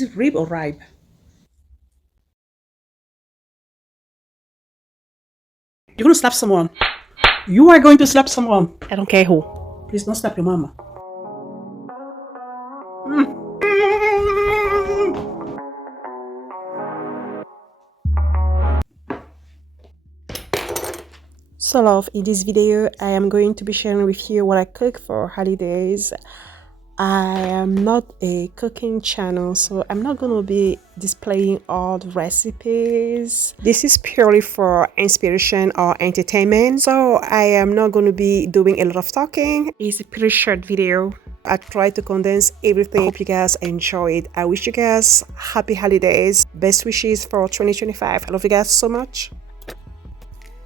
Is it rib or rib? You're gonna slap someone. You are going to slap someone. I don't care who. Please don't slap your mama. So love, in this video I am going to be sharing with you what I cook for holidays. I am not a cooking channel, so I'm not going to be displaying all the recipes. This is purely for inspiration or entertainment, so I am not going to be doing a lot of talking. It's a pretty short video. I try to condense everything. Hope you guys enjoy it. I wish you guys happy holidays. Best wishes for 2025. I love you guys so much.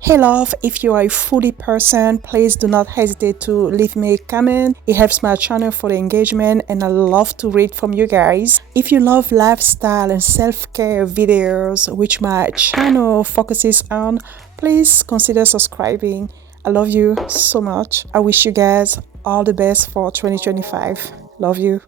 Hey love, if you are a foodie person, please do not hesitate to leave me a comment. It helps my channel for the engagement and I love to read from you guys. If you love lifestyle and self-care videos, which my channel focuses on, please consider subscribing. I love you so much. I wish you guys all the best for 2025. Love you.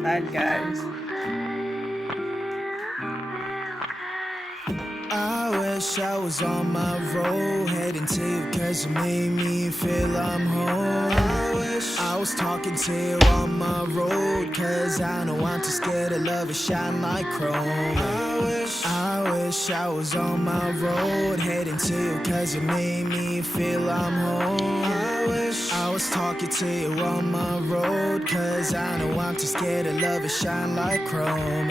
Bad guys. I wish I was on my road, heading to you cause you made me feel I'm home. I wish I was talking to you on my road, cause I know I'm too scared to love it shine like chrome. I wish I was on my road, heading to you cause you made me feel I'm home. I wish I was talking to you on my road, cause I know I'm too scared to love it shine like chrome.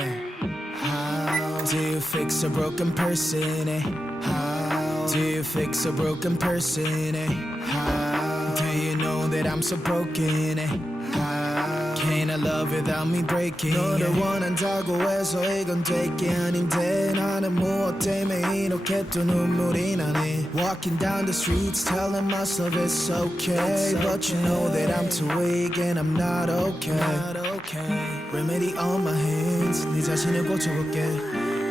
How do you fix a broken person, eh? How do you fix a broken person, eh? How do you know that I'm so broken, eh? How can I love without me breaking? 너를 원한다고 해서 이건 될 게 아닌데 나는 무엇 때문에 이렇게 또 눈물이 나네. Walking down the streets telling myself it's okay, but you know that I'm too weak and I'm not okay. Remedy on my hands, 네 자신을 고쳐볼게.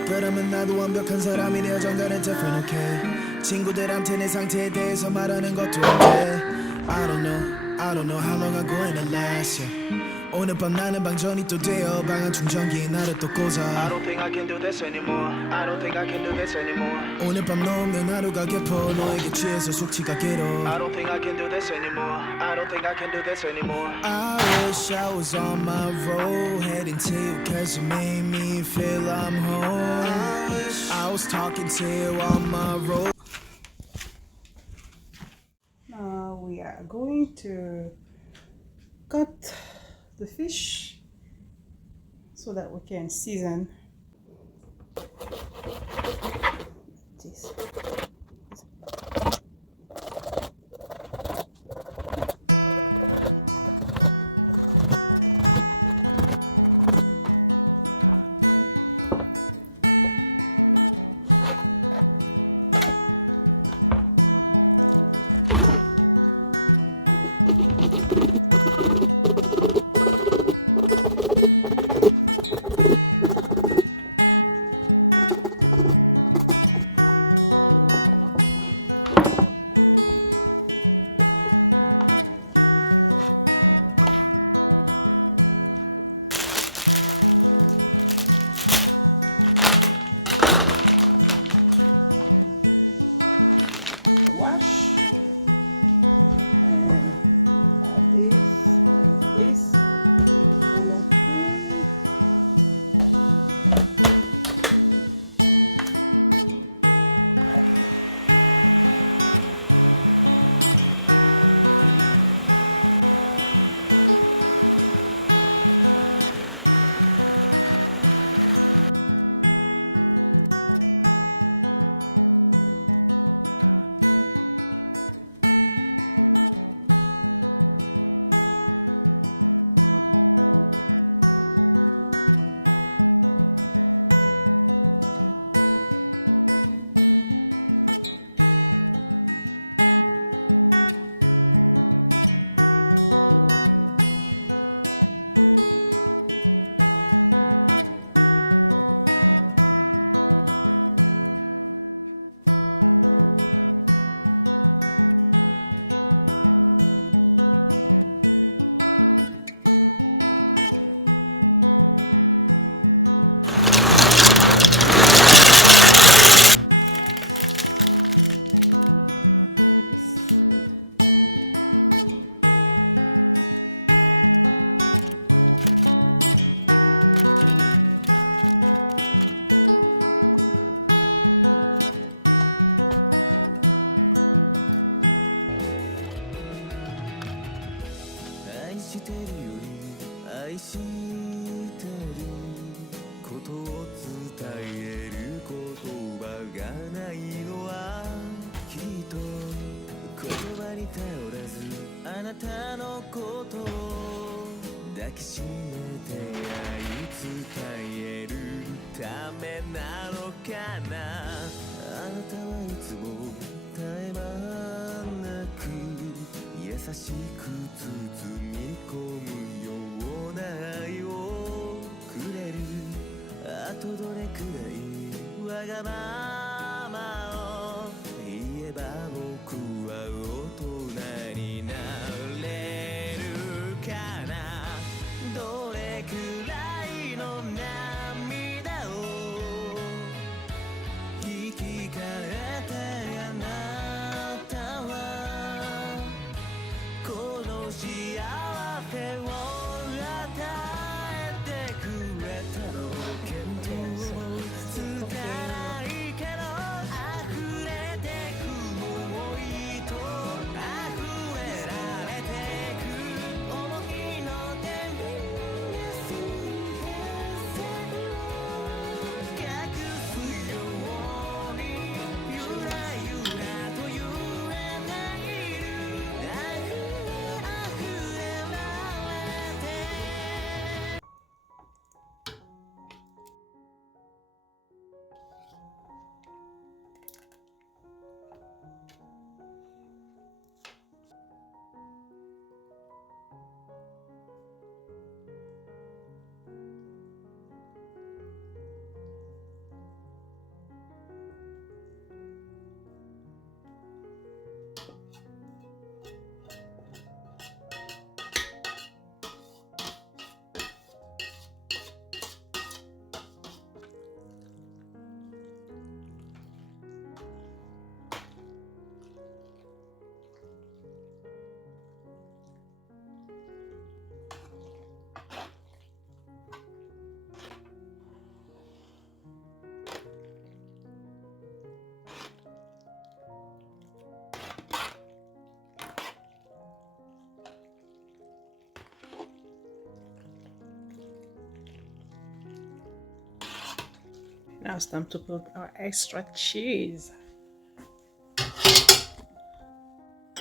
그러면 나도 완벽한 사람이 되어 정갈은 different, okay. 친구들한테 내 상태에 대해서 말하는 것도 안돼. I don't know how long I'm going to last, yeah. 오늘 밤 나는 방전이 또 되어 방한 충전기에 나를 또 꽂아. I don't think I can do this anymore. I don't think I can do this anymore. 오늘 밤 너 없는 하루가 깊어 너에게 취해서 숙취가 길어. I don't think I can do this anymore. I don't think I can do this anymore. I wish I was on my road, heading to you cause you made me feel I'm home. I wish I was talking to you on my road. Now we are going to cut the fish so that we can season this. wash and add this. Now it's time to put our extra cheese.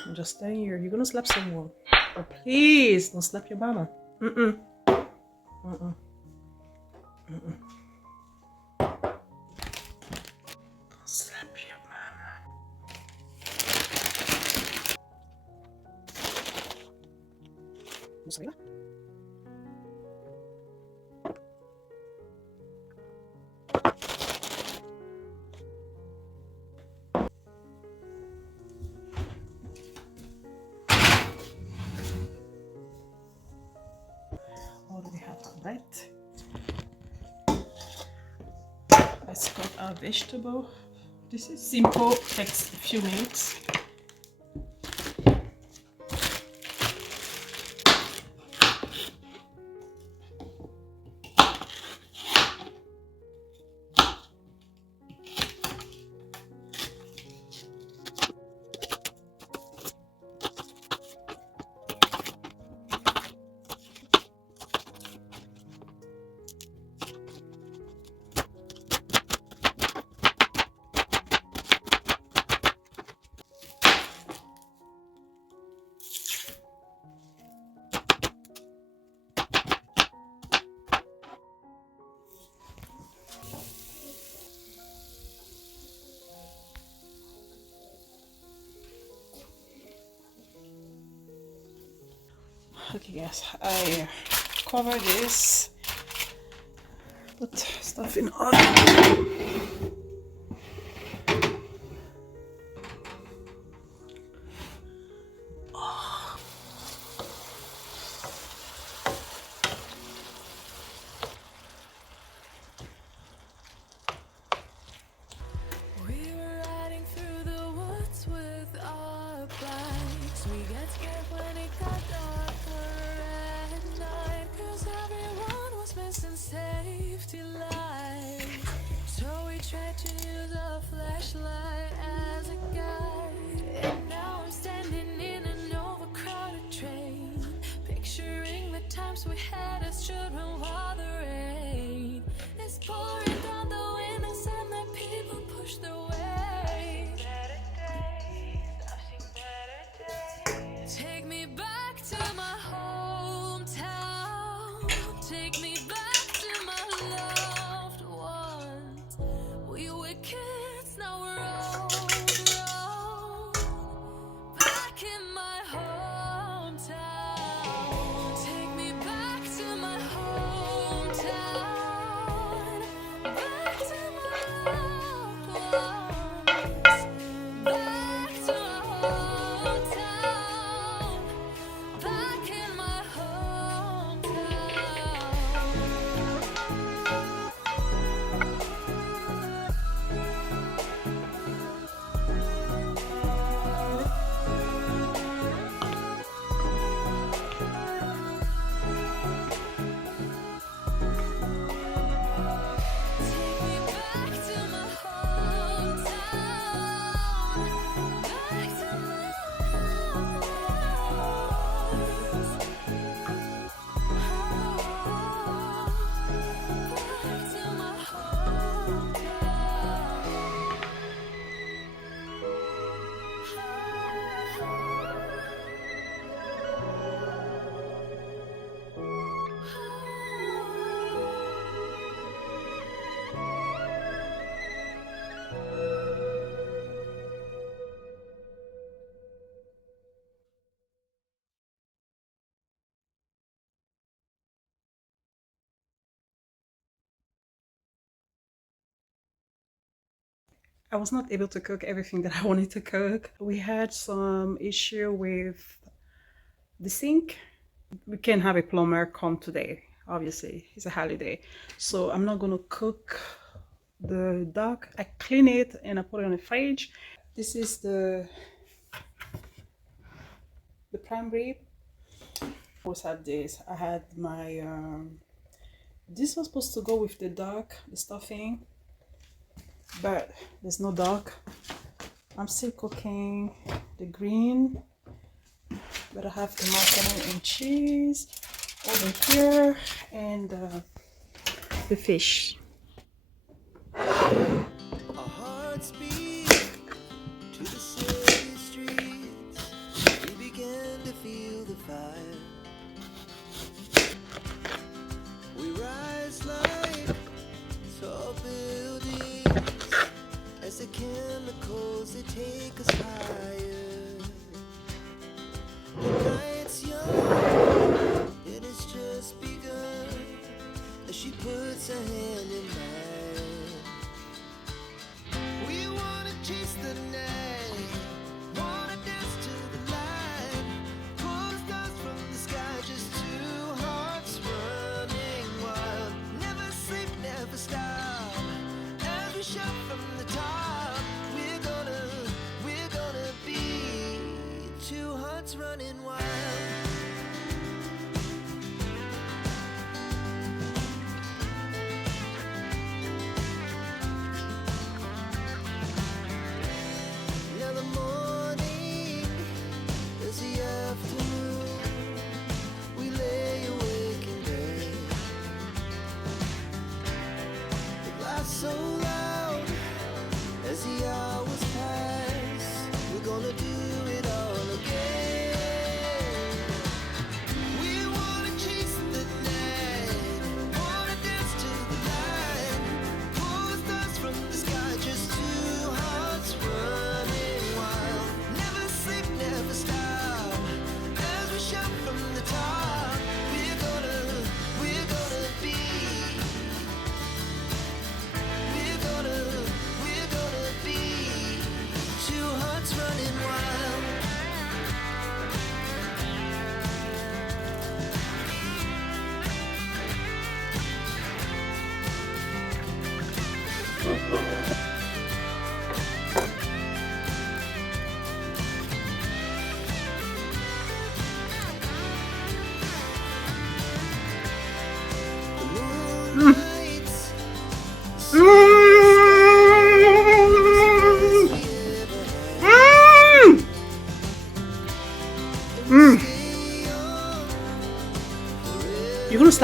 I'm just telling you, you're gonna slap someone. But please don't slap your mama. Mm-mm. Mm-mm. Mm-mm. Don't slap your mama. Mozzarella. Already have that. Let's cut our vegetable. This is simple, takes a few minutes. Okay, guys, I cover this, put stuff in oil. Safety light, so we tried to use a flashlight as a guide. And now I'm standing in an overcrowded train, picturing the times we had as children while the rain is pouring down the windows and the people push their way. Better days, I've seen better days. Take me back to my hometown. Take me back. We were kids, now we're old, back in my hometown. Take me back to my hometown, back to my loved ones, back to my hometown, back in my hometown. I was not able to cook everything that I wanted to cook. We had some issue with the sink. We can't have a plumber come today. Obviously, it's a holiday. So I'm not gonna cook the duck. I clean it and I put it in the fridge. This is the prime rib. I always had this. I had my this was supposed to go with the duck, the stuffing, but there's no duck. I'm still cooking the green, but I have the macaroni and cheese over here and the fish. Our hearts beat to the city streets. We began to feel the fire. We rise like tall buildings as the chemicals they take us higher. The night's young, it has just begun as she puts her hand in mine. We wanna chase the night, wanna dance to the light, pull the stars from the sky, just two hearts running wild. Never sleep, never stop, as we shout from the top. We're gonna be two hearts running wild. Now the morning is the afternoon. We lay awake in bed. It laughs so loud as the hours pass. We're gonna do it all again.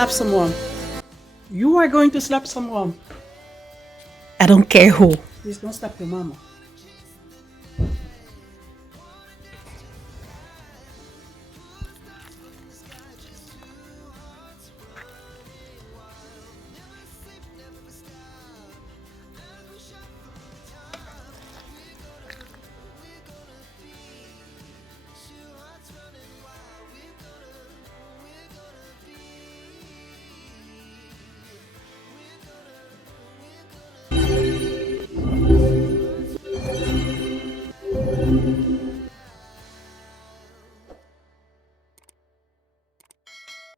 slap someone. You are going to slap someone. I don't care who. Please don't slap your mama.